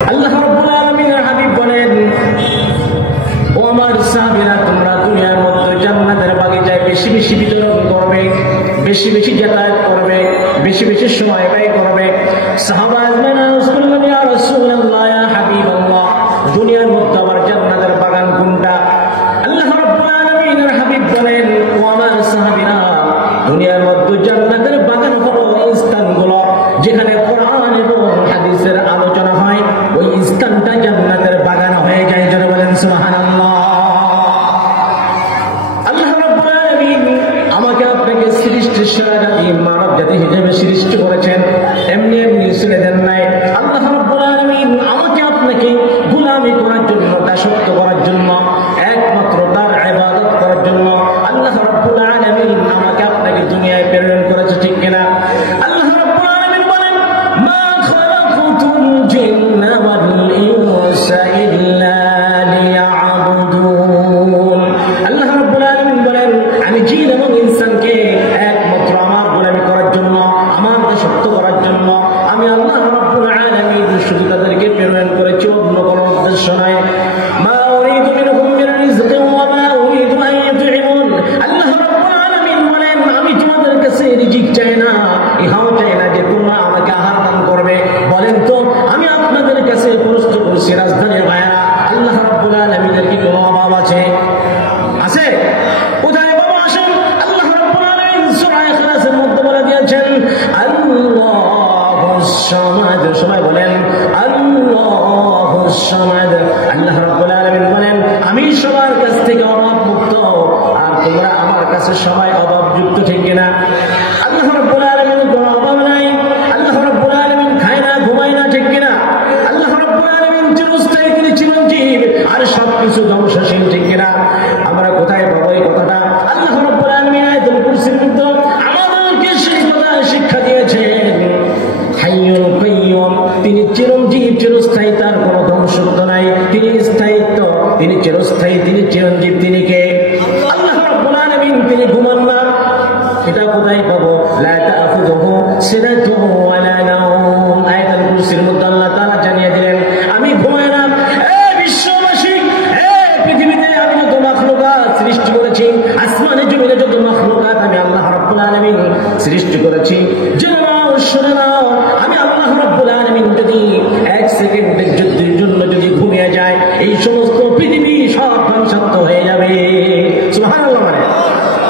আল্লাহ রাব্বুল আলামিনের হাবিব বলেন, ও আমার সাহাবীরা, তোমরা দুনিয়ার মধ্যে জান্নাতের বাগিচায় বেশি বেশি বিচরণ করবে, বেশি বেশি যাতায়াত করবে, বেশি বেশি সময় ব্যয় করবে। সাহাবা আজমাইন রাসূলুল্লাহ, ইয়া রাসূলুল্লাহ, ইয়া হাবিবাল্লাহ, দুনিয়ার মধ্যে আবার জান্নাতের বাগান কোনটা? আল্লাহ রাব্বুল আলামিনের হাবিব বলেন, ও আমার সাহাবীরা, দুনিয়ার মধ্যে জান্নাতের বাগান হলো ওই স্থানগুলো যেখানে কোরআন এবং হাদিসের আলোচনা হয়, ওই স্থানটা জান্নাতের বাগান হয়ে যায়। যারা বলেন সুবহানাল্লাহ। আল্লাহ রাব্বুল আলামিন আমাকে আপনাকে সৃষ্টির সেরা জাতি, মানব জাতি হিসেবে সৃষ্টি করেছেন, এমনি এমনি ছেড়ে দেন নাই। আল্লাহ রাব্বুল আলামিন আমাকে আপনাকে গোলামি করার জন্য, দাসত্ব করার জন্য, একমাত্র তার ইবাদত করার জন্য আল্লাহ রাব্বুল আলামিন আমাকে আপনাকে দুনিয়ায় প্রেরণ করেছে, ঠিক কিনা? আল্লাহ রাব্বুল আলামিন বলেন, মা খালাকুতুল জিন্না ওয়াল ইনসা ইল্লা লিয়াবুদুন। আল্লাহ রাব্বুল আলামিন বলেন, আমি জিন এবং ইনসানকে একমাত্র আমার গোলামি করার জন্য, আমার দাসত্ব করার জন্য আমি আল্লাহ রাব্বুল আলামিন শুধু তাদেরকে প্রেরণ করেছি, অন্য কোনো উদ্দেশ্য নাই। মা উরিদু মিনহুম মিন রিজকিন ওয়া মা উরিদু আন ইউতঈমুন। আল্লাহ রাব্বুল আলামিন বলেন, আমি তোমাদের কাছে রিজিক চাই না, ইহাও চাই না যে তোমরা আমাকে আহার দান করবে। বলেন তো, আমি আপনাদের কাছে প্রশ্ন করছি, রাজধানীর ভাইয়েরা, আল্লাহ রাব্বুল আলামিনের কি কোনো অভাব আছে? আছে? কোথায় বাবা? আসেন, আল্লাহ রাব্বুল আলামিন সূরা ইখলাসের মধ্যে বলে দিয়েছেন, আল্লাহুস সামাদ। সবাই বলেন আল্লাহুস সামাদ। আল্লাহ রাব্বুল আলামিন বলেন, আমি সবার কাছ থেকে অভাব মুক্ত, আর তোমরা আমার কাছে সবাই অভাবযুক্ত, ঠিক কিনা? আল্লাহ রাব্বুল আলামিনের কোনো অভাব নাই। আল্লাহ রাব্বুল আলামিন খায় না, ঘুমায় না, ঠিক কিনা? আল্লাহ রাব্বুল আলামিন চিরস্থায়ী, তিনি চিরঞ্জীব, আর সবকিছু ধ্বংসশীল, ঠিক কিনা? আমরা কোথায় পাবো এই কথাটা? আল্লাহ রাব্বুল আলামিন আয়াতুল কুরসির মধ্যে আমাদেরকে সেই কথা শিক্ষা দিয়েছেন, হাইয়ুল কাইয়ুম, তিনি চিরঞ্জীব, চিরস্থায়ী, তার কোনো ধ্বংসত্ব নাই, তিনি স্থায়িত্ব, তিনি চিরস্থায়ী, তিনি চিরঞ্জীব। তিনি কে? আল্লাহ রাব্বুল আলামিন। তিনি ঘুমান না, এটা কোথায় পাবো? লা তা'খুযুহু সিনাতুন ওয়া লা নাওম। আয়াতুল কুরসির মধ্যে আল্লাহ তাআলা জানিয়ে দিলেন, আমি ঘুমাই না। বিশ্ববাসী, পৃথিবীতে আমি যত মাখলুকাত সৃষ্টি করেছি, আসমানে জমিনে যত মাখলুকাত আমি আল্লাহ রাব্বুল আলামিন সৃষ্টি করেছি, জেনে নাও, শুনে নাও, আমি আল্লাহ রাব্বুল আলামিন যদি এক সেকেন্ডের জন্য যদি ঘুমিয়ে যায়, এই সমস্ত পৃথিবী সব ধ্বংসাত্ম হয়ে যাবে। সুবহানাল্লাহ। মানে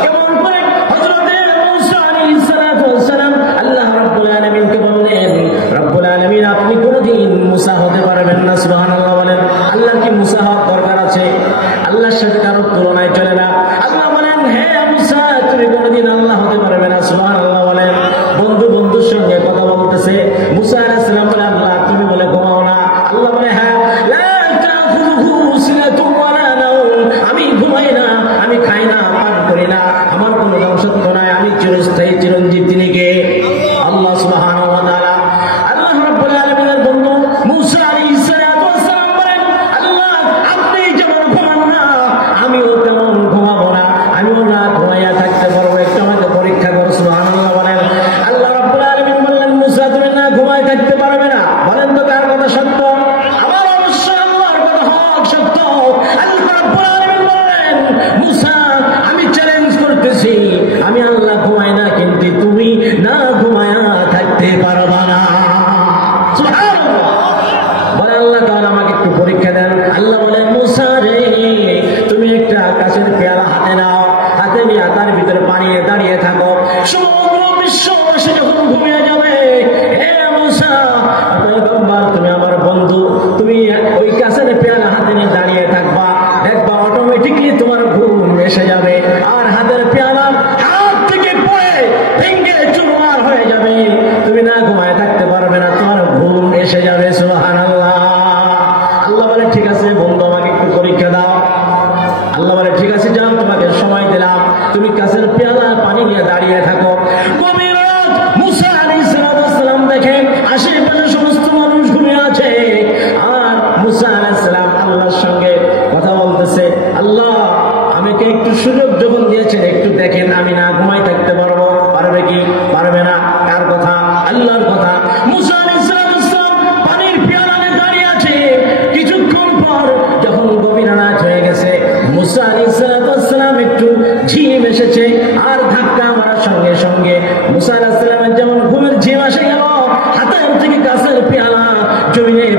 কেমন করে? হযরতে মূসা আলাইহিস সালাতু ওয়াস সালাম আল্লাহ রাব্বুল আলামিনকে বললেন, রাব্বুল আলামিন, আপনি কোনদিন মূসা হতে পারবেন না। সুবহানাল্লাহ বলেন। আল্লাহ কি মূসা হওয়ার দরকার আছে? আল্লাহর সাথে কারো তুলনায় চলে না। আল্লাহ বলেন, হে মূসা, তুমি কোনদিন আল্লাহ হতে পারবে না। সুবহানাল্লাহ বলেন। বন্ধু বন্ধুর সঙ্গে কথা বলতেছে, মূসা আলাইহিস সালাম বলে, আল্লাহ তুমি বলে ঘুমাও না। আল্লাহ বলে, হ্যাঁ, লা তা'খুযুহু সিনাতুন ওয়া লা নাওম, আমি ঘুমাই না, আমি খাই না, পান করি না, আমার কোনো ধ্বংসত্ব নাই, আমি চিরস্থায়ী, চিরঞ্জীব। তিনি কে? আল্লাহ সুবহানাহু ওয়া তাআলা। আল্লাহ রাব্বুল আলামিনের বন্ধু মূসা আলাইহিস সালাতু ওয়াস সালাম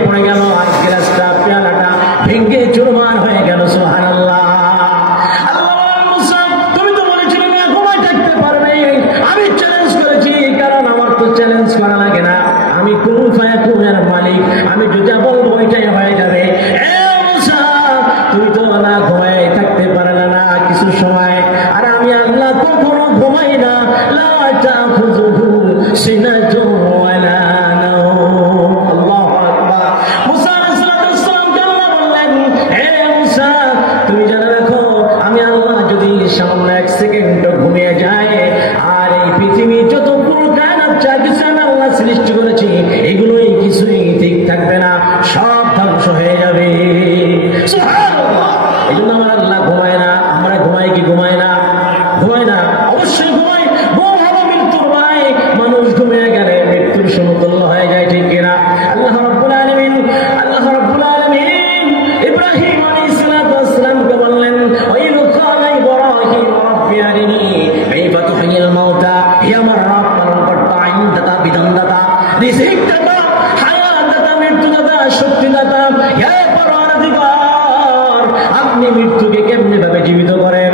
পড়ে গেল, আর গ্লাসটা পেয়ালাটা ভেঙে চুরমার হয়ে গেল। সুবহানাল্লাহ। তুমি তো বলেছিলে না ঘুমায় থাকতে পারবে, আমি চ্যালেঞ্জ করেছি, কারণ আমার তো চ্যালেঞ্জ করা লাগে না, আমি কুন ফায়াকুনের মালিক, আমি যেটা বলবো ওইটাই হয়ে যাবে। তুমি তো না ঘুমায় থাকতে পারলে না কিছু সময়, আর আমি আল্লাহ কখনো ঘুমাই না। লা তাখুযুহু সিনাতুন ওয়ালা নাওম। আল্লাহু আকবার। মুসা আলাইহিস সালামকে আল্লাহ বললেন, হে মুসা তুমি জেনে রাখো, আমি আল্লাহ যদি সামান্য 1 সেকেন্ড ঘুমিয়ে যায়, আর এই পৃথিবী যত পুরো কায়নাত যা কিছু আমি আল্লাহ সৃষ্টি করেছি এগুলোই কিছুই ঠিক থাকবে না, সব ধ্বংস হয়ে যাবে। সুবহানাল্লাহ। এই জন্য আমার আল্লাহ ঘুমায় না। আমরা ঘুমাই কি ঘুমাই না? ঘুমাই না, অবশ্যই ঘুমাই। ঘুম হবে মৃত্যুর ভাই। মানুষ ঘুমিয়ে গেলে মৃত্যুর সমতুল্য হয়ে যায়, ঠিক কিনা? আল্লাহ রাব্বুল আলামিন ইব্রাহিম আলাইহিস সালামকে বললেন, ওয়াইলু কালা ইব্রাহিম রাব্বি আরিনি কাইফা তুহয়িল মাউতা। হে আমার রব পালনকর্তা, আইনদাতা, বিধানদাতা, রিজিকদাতা, হায়াতদাতা, মৃত্যুদাতা, শক্তিদাতা, হে পরওয়ারদিগার, আপনি মৃত্যুকে কেমনে ভাবে জীবিত করেন?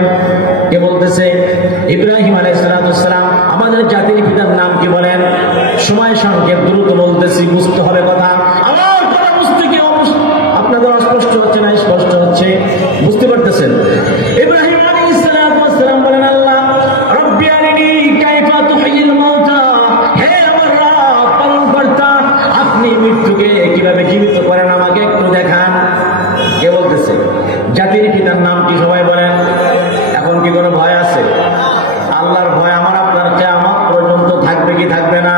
কে বলতেছে? ইব্রাহিম আলাইহিস সালাম। আমাদের জাতির পিতার নাম কি বলেন? সময় সংক্ষেপ, দ্রুত বলতেছি, বুঝতে হবে কথা। আমার কথা বুঝতে কি আপনাদের অস্পষ্ট হচ্ছে না স্পষ্ট হচ্ছে? বুঝতে পারতেছেন? ইব্রাহিম আলাইহিস সালাম বলেন, আল্লাহ রব্বি আরিনি কাইফা তুহয়িল মাউতা। হে আমার রব পালনকর্তা, আপনি মৃত্যুকে কিভাবে জীবিত করেন আমাকে একটু দেখান। কে বলতেছে? জাতির পিতার নাম কি সবাই বলেন? এখন কি কোনো ভয় আছে? আল্লাহর ভয় আমার আপনার কিয়ামত পর্যন্ত থাকবে কি থাকবে না?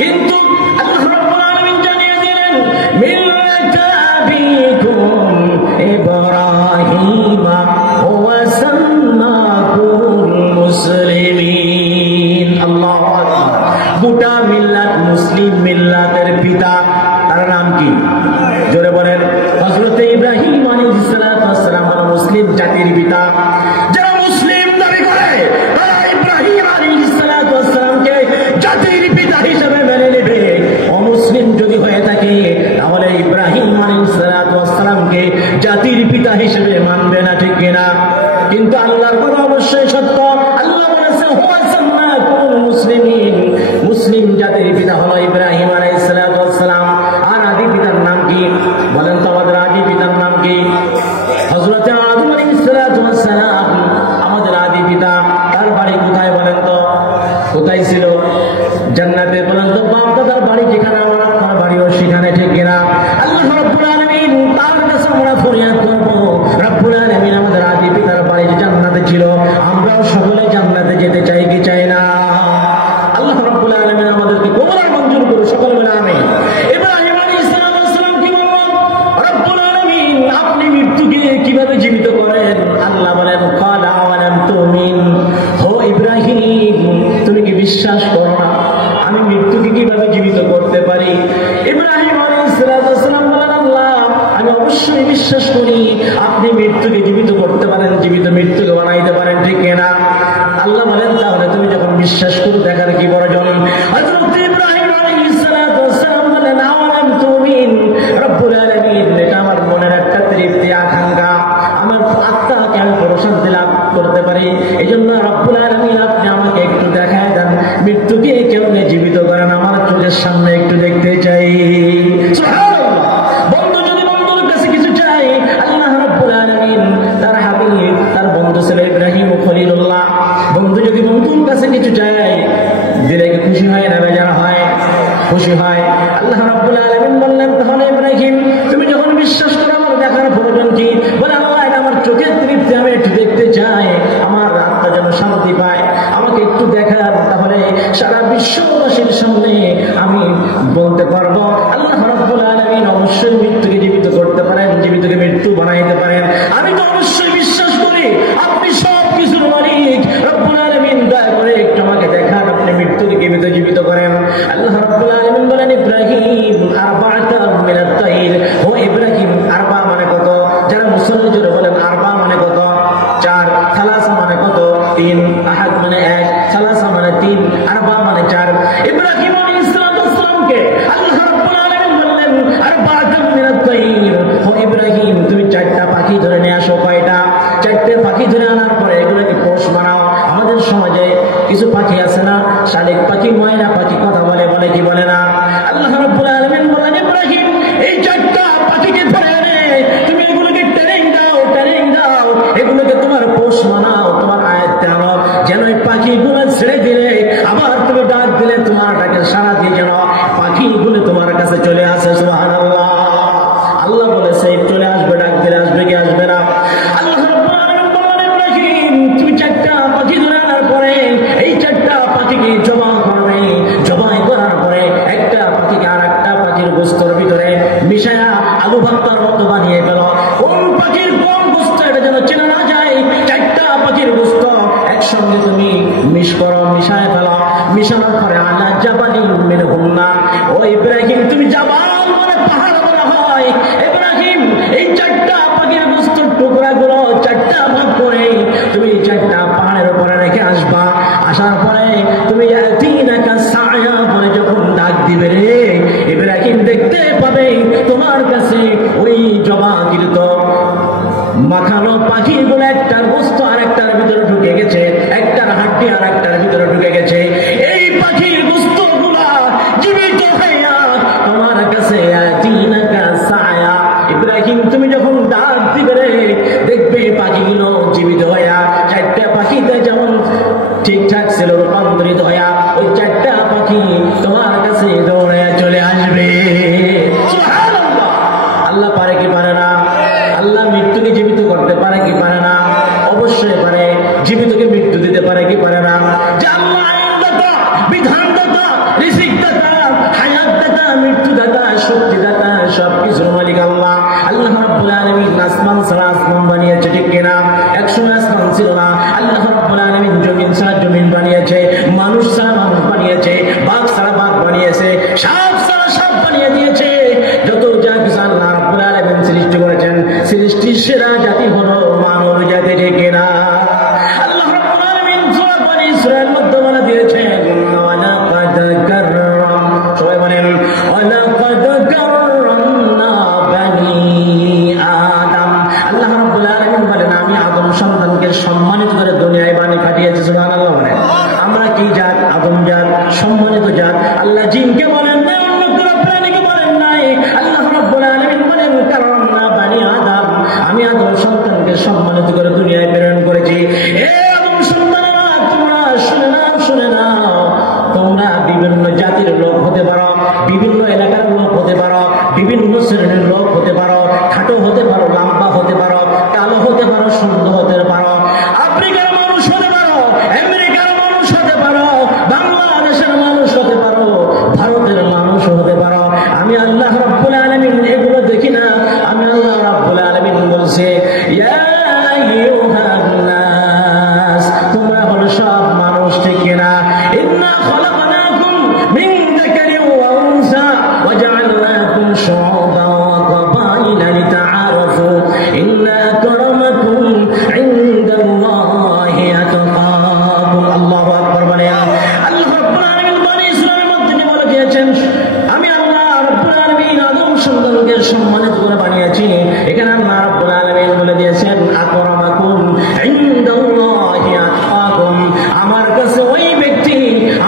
কিন্তু আল্লাহ রাব্বুল আলামিন জানিয়ে দিলেন, মিল্লাতা আবিকুম ইব্রাহিম ওয়া সাম্মাকুমুল মুসলিমিন। আল্লাহু আকবার। গোটা মিল্লাত মুসলিম মিল্লাতের পিতা, তার নাম কি? জোরে বলেন। হযরত ইব্রাহিম আলাইহিস সালাম মুসলিম জাতির পিতা। যারা মুসলিম দাবি করে তারা ইব্রাহিম আলাইহিস সালামকে জাতির পিতা হিসেবে মেনে নেবে। অমুসলিম যদি হয়ে থাকে তাহলে ইব্রাহিম আলাইহিস সালামকে জাতির পিতা হিসেবে মানবে না, ঠিক কিনা? কিন্তু আল্লাহর কথা অবশ্যই সত্য। আল্লাহ বলেছে হুয়া সাম্মাকুমুল মুসলিমিন, মুসলিম জাতির পিতা হলো ইব্রাহিম আলাইহিস সালাম। আর আদি পিতার নাম কি বলেন তো? আমাদের আদি পিতার নাম কি? হযরত আদম আলাইহিস সালাম আমাদের আদি পিতা। তার বাড়ি কোথায় বলেন তো? কোথায় ছিল? জান্নাতে। বলেন তো বাপ দাদার বাড়ি যেখানে আমার আপনার বাড়িও সেখানে, ঠিক কিনা? আল্লাহ রাব্বুল আলামিন তার কাছে আমরা ফরিয়াদ করব, রাব্বুল আলামিন আমাদের আদি পিতার বাড়ি জান্নাতে ছিল, আমরাও সকলে জান্নাতে যেতে চাই কি চাই না? আল্লাহ রাব্বুল আলামিন আমাদেরকে কবুল মঞ্জুর করুন, সকলে বলে আমিন। ইব্রাহিম আলাইহিস সালাম কি বললেন? রাব্বুল আলামিন আপনি মৃত্যুকে কিভাবে জীবিত করেন? আল্লাহ বলেন, ক্বালা আওয়ালাম তুমিন। ও ইব্রাহিম তুমি কি বিশ্বাস করো না আমি মৃত্যুকে কিভাবে জীবিত করতে পারি? ইব্রাহিম আলাইহিস সালাম বলেন, আল্লাহ আমি অবশ্যই বিশ্বাস করি আপনি মৃত্যুকে জীবিত করতে পারেন, জীবিত মৃত্যুকে বানাইতে পারেন, ঠিক কিনা? আল্লাহ বলেন, তাহলে তুমি যখন বিশ্বাস করো দেখার কি প্রয়োজন? হযরত ইব্রাহিম আলাইহিস সালাম বলেন, আওয়ালাম তুমিন। রব্বুল আলামিন এটা আমার মনের একটা তৃপ্তি, আকাঙ্ক্ষা, আমার আত্মাকে আমি প্রশান্তি লাভ করতে পারি। এই জন্য রব্বুল আলামিন আপনি আমাকে একটু দেখায় দেন মৃত্যুকে কেমনে জীবিত করেন, আমার চোখের সামনে একটু দেখতে চাই। সুবহানাল্লাহ। বন্ধু যদি বন্ধুর কাছে কিছু চাই, আল্লাহ রাব্বুল আলামিন তার হাবিব তার বন্ধু ছিল ইব্রাহিম খলিলুল্লাহ। বন্ধু যদি বন্ধুর কাছে কিছু চাই দিলে কি খুশি হয় না বেজার হয়? খুশি হয়। আল্লাহ রাব্বুল আলামিন বললেন, তাহলে ইব্রাহিম তুমি যখন বিশ্বাস করো আমার দেখার প্রয়োজন কি? বলে, আল্লাহ এটা আমার চোখের তৃপ্তি, আমি একটু দেখতে চাই, আমার আত্মা যেন শান্তি পায়, আমাকে একটু দেখার, তাহলে সারা বিশ্ববাসীর সামনে আমি বলতে পারবো আল্লাহ রাব্বুল আলামিন অবশ্যই মৃত্যুকে জীবিত করতে পারেন, জীবিতকে মৃত্যু বানাইতে পারেন। আমি তো অবশ্যই বিশ্বাস করি আপনি সব কিছুর মালিক। রাব্বুল আলামিন দয়া করে একটু আমাকে দেখান আপনি মৃত্যুকে কিভাবে জীবিত করেন। আল্লাহ রাব্বুল আলামিন বলেন, ইব্রাহিম আরবাআতা মিনাত তাইর। ও ইব্রাহিম, আরবা মানে কত? যারা মুসলমান জোরে বলেন আরবা মানে কত? 4। সালাসা মানে কত? 3। আহাদ মানে 1, সালাসা মানে 3, আরবা মানে 4। ইব্রাহিম আলাইহিস সালামকে আল্লাহ রাব্বুল আলামিন বললেন, আরবা ভর্তার মতো বানিয়ে ফেলো। কোন পাখির কোন গোস্ত এটা যেন চেনা না যায়। 4টা পাখির গোস্ত একসঙ্গে তুমি মিশায় ফেলো। মিশানোর পরে আলা জাবালিন মিনহুন্না, ও ইব্রাহিম তুমি জাবাল মানে পাহাড় বলা হয়। ইব্রাহিম এই 4টা পাখির গোস্তর টুকরাগুলো 4টা ভাগ করে তুমি 4টা পাহাড়ের উপরে রেখে আসবা। আসার পরে তুমি পরে যখন ডাক দিবে রে ইব্রাহিম দেখতে পাবে তোমার কাছে ওই জবাকৃত মাখানো পাখিগুলো একটার গোস্ত আর একটার ভিতরে ঢুকে গেছে, একটার হাড্ডি আর একটার ভিতরে ঢুকে গেছে। এই পাখির গোস্ত গুলা জীবিত হইয়া তোমার কাছে ইব্রাহিম তুমি যখন ডাক দিবে রে দেখবে পাখিগুলো জীবিত হইয়া 4টা পাখিতে যেমন ঠিকঠাক ছিল রূপান্তরিত হইয়া ওই 4টা পাখি তোমার কাছে দৌড়ে চলে আসবে। সুবহানাল্লাহ। আল্লাহ পারে কি পারে না? আল্লাহ মৃত্যুকে জীবিত করতে পারে কি পারে না? অবশ্যই পারে। জীবিতকে মৃত্যু দিতে পারে কি পারে না? যে আল্লাহ আইনদাতা, বিধানদাতা, রিজিকদাতা, হায়াতদাতা, মৃত্যুদাতা, শক্তিদাতা, সবকিছুর মালিক আল্লাহ। আল্লাহ রাব্বুল আলামিন আসমান ছাড়া আসমান বানিয়েছে, ঠিক কিনা? একসময় আসমান ছিল না। আল্লাহ রাব্বুল আলামিন জমিন ছাড়া জমিন বানিয়েছে, মানুষ ছাড়া মানুষ বানিয়েছে, বাঘ ছাড়া বাঘ বানিয়েছে, সাপ ছাড়া সাপ বানিয়ে দিয়েছে। যত যা কিছু আল্লাহ রাব্বুল আলামিন সৃষ্টি করেছেন, সৃষ্টির সেরা জাতি হলো মানব জাতি, ঠিক কিনা? আল্লাহ রাব্বুল আলামিন সূরা বনী ইসরাঈলের মধ্যে বলে দিয়েছেন ওয়ালাকাদ কাররাম, সবাই বলেন ওয়ালাকাদ কাররামনা বানি আদম। আল্লাহ রাব্বুল আলামিন বলেন আমি আদম সন্তানকে সম্মানিত করে দুনিয়ায় বানি পাঠিয়েছি। সুবহানাল্লাহ। বলেন আমরা কি জাত? আদম জাত, সম্মানিত জাত। আল্লাহ জিনকে বলেন না, অন্য কোনো প্রাণীকে বলেন নাই। আল্লাহ রাব্বুল আলামিন বলেন কাররামনা বানি আদম, আমি আদম সন্তানকে সম্মানিত করে দুনিয়ায় প্রেরণ করেছি। এ আদম সন্তানেরা তোমরা শুনে নাও, তোমরা বিভিন্ন জাতির লোক হতে পারো, বিভিন্ন এলাকার লোক হতে পারো, বিভিন্ন শ্রেণীর লোক হতে পারো, খাটো হতে পারো, লম্বা হতে পারো, কালো হতে পারো, সুন্দর হতে পারো, আফ্রিকার মানুষ হতে পারো, আমেরিকার মানুষ হতে পারো, বাংলাদেশের মানুষ হতে পারো, ভারতের মানুষ হতে পারো। আমি আল্লাহ রাব্বুল আলামিন এগুলো দেখি না। আমি আল্লাহ রাব্বুল আলামিন বলছে ইয়া আইয়ুহান নাস, তোমরা হলো সব মানুষ, ঠিক কিনা? ইন্না খলাকনাকুম মিন যাকারিন ওয়া উনসা ওয়া জাআলনাকুম শুউবান ওয়া ক্বাবাইলা লিতাআরাফু ইন্না আকরামাকুম ইনদাল্লাহি আতকাকুম। আল্লাহু আকবার। বলেন আল্লাহ রাব্বুল আলামিন বনী ইসরাঈলের মধ্যে বলে দিয়েছেন আমি আল্লাহ রাব্বুল আলামিন আদম সন্তানকে সম্মানিত করে বানিয়েছি। এখানে আল্লাহ রাব্বুল আলামিন বলে দিয়েছেন আকরামাকুম ইনদাল্লাহি আতকাকুম, আমার কাছে ওই ব্যক্তি,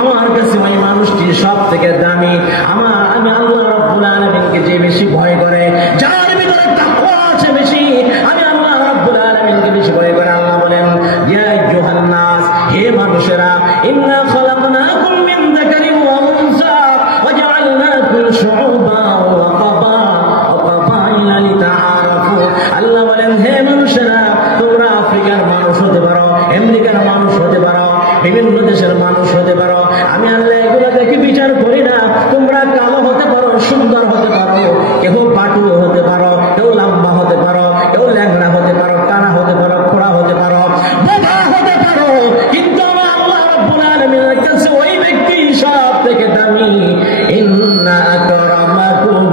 আমার কাছে ওই মানুষটি সব থেকে দামি। আমি আল্লাহ রাব্বুল আলামিনকে যে বেশি ভয় করে, যার ভিতরে তাকওয়া আছে বেশি, আমি আল্লাহ রাব্বুল আলামিনকে বেশি ভয় করে। আল্লাহ বলেন ইয়া আইয়ুহান নাস, হে মানুষেরা, ইন্না খলাকনাকুম মিন যাকারিন ওয়া উনসা ওয়া জাআলনাকুম শুউবান ওয়া ক্বাবাইলা লিতাআরাফু। আল্লাহ বলেন হে মানুষেরা, তোমরা আফ্রিকার মানুষ হতে পারো, আমেরিকার মানুষ হতে পারো, বিভিন্ন দেশের মানুষ হতে পারো। আমি আল্লাহ এগুলো দেখে বিচার করি না। তোমরা কালো হতে পারো, সুন্দর হতে পারো, কেউ পাটু হতে পারো, কেউ লম্বা হতে পারো, কেউ ল্যাংড়া হতে পারো, কানা হতে পারো, খোড়া হতে পারো, বোবা হতে পারো, কিন্তু আমার আল্লাহ রাব্বুল আলামিনের কাছে ওই ব্যক্তি সব থেকে দামি। ইন্না আকরামাকুম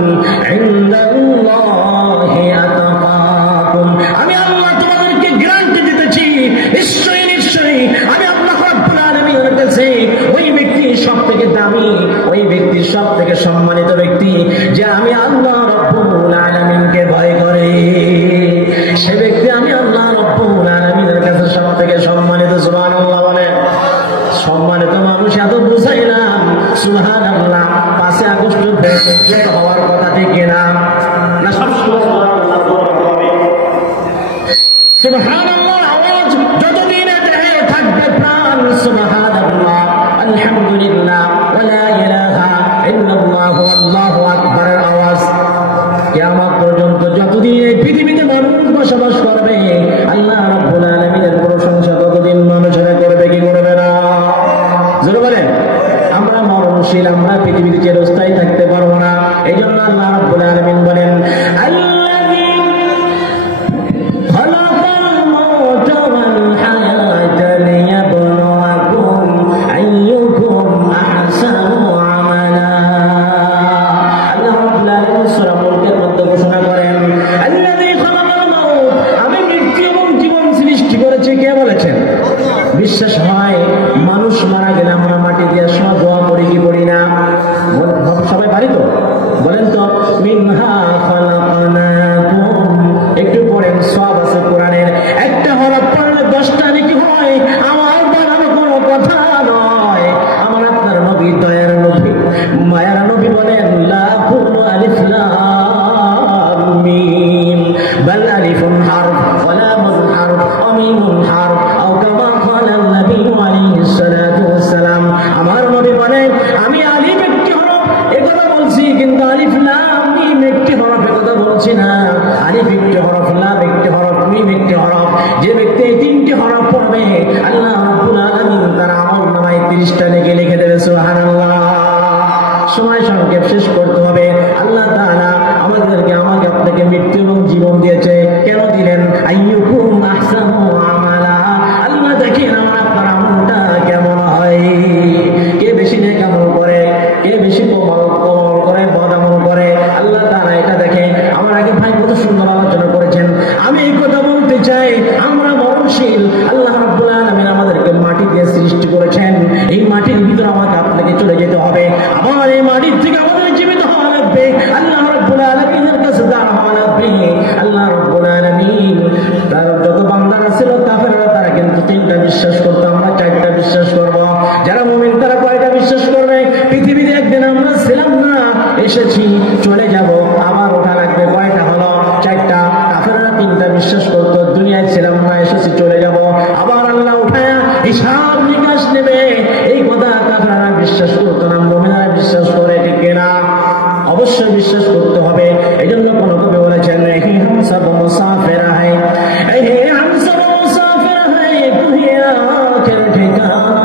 ইনদাল্লাহি আতকাকুম। আমি আল্লাহ তোমাদেরকে গ্যারান্টি দিতেছি, নিশ্চয়ই নিশ্চয়ই আমি আল্লাহ রাব্বুল আলামিনের কাছে ওই ব্যক্তি সব থেকে দামি, ওই ব্যক্তি সব থেকে সম্মানিত ব্যক্তি, যে আমি আল্লাহ রাব্বুল আলামিনকে ভয় করে। সে ব্যক্তি আমি আল্লাহ রাব্বুল আলামিনের কাছে সব থেকে সম্মানিত। সুবহানাল্লাহ। বলে সম্মানিত মানুষ এত বুঝাইলাম, সুবহানাল্লাহ। 5 আগস্ট হওয়ার কথা, ঠিক কিনা? না সব সুবহানাল্লাহ আওয়াজ যতদিন দেহে থাকবে প্রাণ, সুবহানাল্লাহ, আলহামদুলিল্লাহ, ওয়া লা ইলাহা ইল্লাল্লাহ, আল্লাহু আকবার আওয়াজ কিয়ামত পর্যন্ত যতদিন এই পৃথিবীতে মানুষ বসবাস করবে, আল্লাহ রাব্বুল আলামিনের প্রশংসা ততদিন মানুষেরা করবে কি করবে না? জোরে বলেন। আমরা মরণশীল, আমরা পৃথিবীতে চিরস্থায়ী থাকতে পারবো না। এই জন্য আল্লাহ রাব্বুল আলামিন বলেন আল্লাহ আলিফ একটি হরফ, লাম একটি হরফ, মিম একটি হরফ। যে ব্যক্তি এই 3টি হরফ পড়বে আল্লাহ রাব্বুল আলামিন তার আমলনামায় 30টা নেকি লিখে দেবে। সুবহানাল্লাহ। সময় সংক্ষেপ শেষ করতে হবে। আল্লাহ তাআলা আমাদেরকে আমাকে আপনাকে মৃত্যু এবং জীবন দিয়েছে। কেন দিলেন? আইয়ুকুম আহসানু আমালা। আল্লাহ দেখেন আপনার আমলটা কেমন হয়, কে বেশি নেক আমল করে, কে বেশি কোমল করে, বদ আমল করে। আল্লাহ তাআলা এটা দেখে। আমার আগে ভাই কত সুন্দর আলোচনা করেছেন। আমি এই কথা বলতে চাই, আমরা মরণশীল। আল্লাহ রাব্বুল আলামিন আমাদেরকে মাটি দিয়ে সৃষ্টি করেছেন। এই মাটির ভিতর আমাকে আপনাকে চলে যেতে হবে। আবার এই মাটির থেকে আমাদের জীবিত হওয়া লাগবে। আল্লাহ রাব্বুল আলামিনের কাছে দাঁড় হওয়া লাগবে। আল্লাহ রাব্বুল আলামিন তার যত বান্দারা ছিল কাফেররা তারা কিন্তু 3টা বিশ্বাস করতো, আমরা 4টা বিশ্বাস করব। যারা মুমিন তারা কয়টা বিশ্বাস করবে? পৃথিবীতে একদিন আমরা ছিলাম না, এসেছি, চলে যাব, আবার ওঠা লাগবে। কয়টা হলো? 4টা। কাফেররা 3টা বিশ্বাস করতো, দুনিয়ায় ছিলাম না, এসেছি, চলে যাব, আবার আল্লাহ উঠায়া হিসাব নিকাশ নেবে। এই কথা কাফেররা বিশ্বাস করতো না, মুমিনরা বিশ্বাস করে। ঠিক কিনা? অবশ্যই বিশ্বাস করতে হবে। এই জন্য কোন কবি বলেছেন, হি হাম সব মুসাফির হ্যায়, হি হাম সব মুসাফির হ্যায়, কোই আগে ঠিকানা,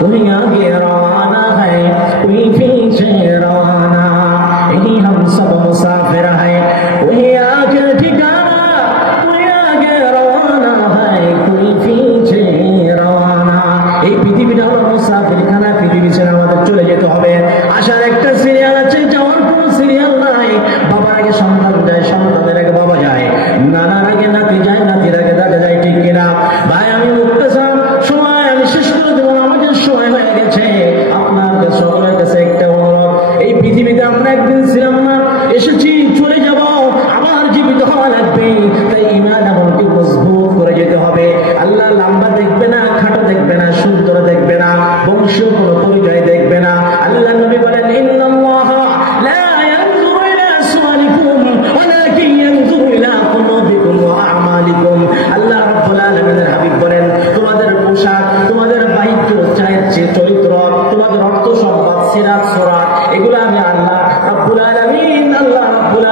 কোই আগে রওয়ানা হ্যায়, কোই পीछे রওয়ানা। হি হাম সব মুসাফির হ্যায়, কোই আগে ঠিকানা, কোই আগে রওয়ানা হ্যায়, কোই পीछे রওয়ানা। এই পৃথিবীটা হলো মুসাফিরখানা, পৃথিবী ছেড়ে আমাদের চলে যেতে হবে। আসার একটা সিরিয়াল আছে, যাওয়ার কোনো সিরিয়াল নাই। বাবার আগে সন্তান যায়, সন্তানের আগে বাবা যায়, নানার আগে নাতি যায়, নাতির আগে দাদা যায়। ঠিক কিনা? ভাই আমি মুক্তাসাম, সময় আমি শেষ করে দেবো, আমাদের সময় হয়ে গেছে। আপনার সকলের কাছে একটা অনুরোধ, এই পৃথিবীতে আমরা একদিন ছিলাম না, এসেছি, চলে যাব, আবার জীবিত হওয়া লাগবে। তাই ঈমান আমলকে মজবুত করে যেতে হবে। আল্লাহ লম্বা দেখবে না, খাটো দেখবে না, সুন্দর দেখবে না, বংশীয় কোনো পরিচয় দেখবে না। আল্লাহ নবী বলেন, ইন্নাল্লাহ লা ইয়ানজুরু ইলা সুওয়ারিকুম ওয়ালাকিন ইয়ানজুরু ইলা কুলুবিকুম ওয়া আমালিকুম। আল্লাহ রাব্বুল আলামিনের হাবিব বলেন, তোমাদের পোশাক, তোমাদের বাহ্য চরিত্র, তোমাদের অর্থ সম্পদ, সিরাত সুরাত, এগুলো আমি আল্লাহ রাব্বুল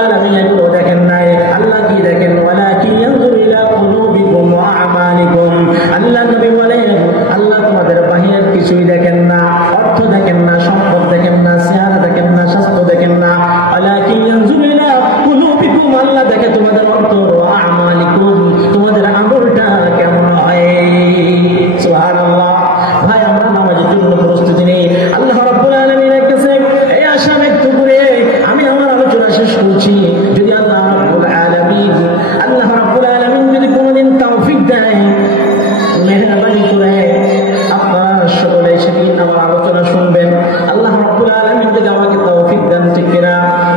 আলামিন এগুলো দেখেন নাই। আল্লাহ কি দেখেন? ওয়ালাকিন ইয়ানজুরু ইলা কুলুবিকুম ওয়া আমালিকুম। আল্লাহ নবী বলেন, আল্লাহ তোমাদের বাহিরের কিছুই দেখেন না, অর্থ দেখেন না, সম্পদ দেখেন না, চেহারা দেখেন না, স্বাস্থ্য দেখেন না। ওয়ালাকিন ইয়ানজুরু ইলা কুলুবিকুম। আল্লাহ দেখে তোমাদের অন্তর, ওয়া আমালিকুম, তোমাদের আমলটা কেমন হয়। সুবহানাল্লাহ। ভাই আমরা নামাজের জন্য প্রস্তুতি নেই। আল্লাহ রাব্বুল আলামিনের কাছে এই আশা ব্যক্ত করে আমি আমার আলোচনা শেষ করছি। যদি আল্লাহ রাব্বুল আলামিন যদি কোনোদিন তৌফিক দেয়, মেহরবানি করে আপনারা সকলে সেদিন আমার আলোচনা শুনবেন। আল্লাহ রাব্বুল আলামিন যদি আমাকে তৌফিক দেন, ঠিক কিনা,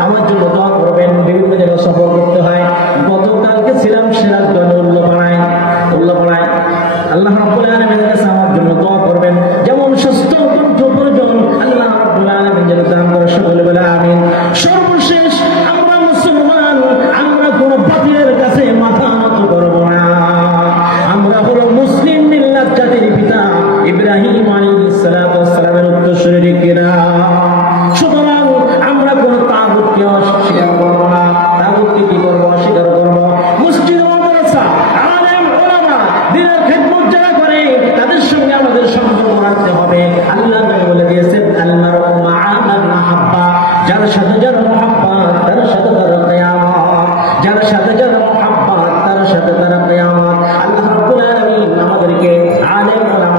আমার জন্য দোয়া করবেন। বিভিন্ন জায়গায় সফর করতে হয়। গতকালকে ছিলাম সিরাজগঞ্জ উল্লাপাড়ায়। আল্লাহ রাব্বুল আলামিনের কাছে আমার জন্য দোয়া করবেন। যেমন সুস্থ কণ্ঠ প্রয়োজন, আল্লাহ রাব্বুল আলামিন যেন দান করে। সকলে বলে আমিন। সর্বশেষ আমরা মুসলমান, আমরা কোনো বাতিলের কাছে মাথা নত করব না। আমরা হলো মুসলিম মিল্লাত জাতির পিতা ইব্রাহিম আলাইহিস সালাতু ওয়াস সালামের উত্তরসূরি। কিনা? সুতরাং আমরা কোনো তাগুতকে অস্বীকার করব না, তাগুতকে কি করব? অস্বীকার করব। মসজিদ মাদ্রাসা, আলেম ওলামা, দ্বীনের খিদমত যারা করে তাদের সঙ্গে আমাদের সম্পর্ক রাখতে হবে। আল্লাহ বলে দিয়েছেন, আল মারউ মা'a মান আহাব্বা। যার সাথে যার মুহাব্বত তার সাথে তার কিয়ামত, যার সাথে যার মুহাব্বত তার সাথে তার কিয়ামত। আল্লাহ রাব্বুল আলামিন আমাদেরকে আলেম ওলামা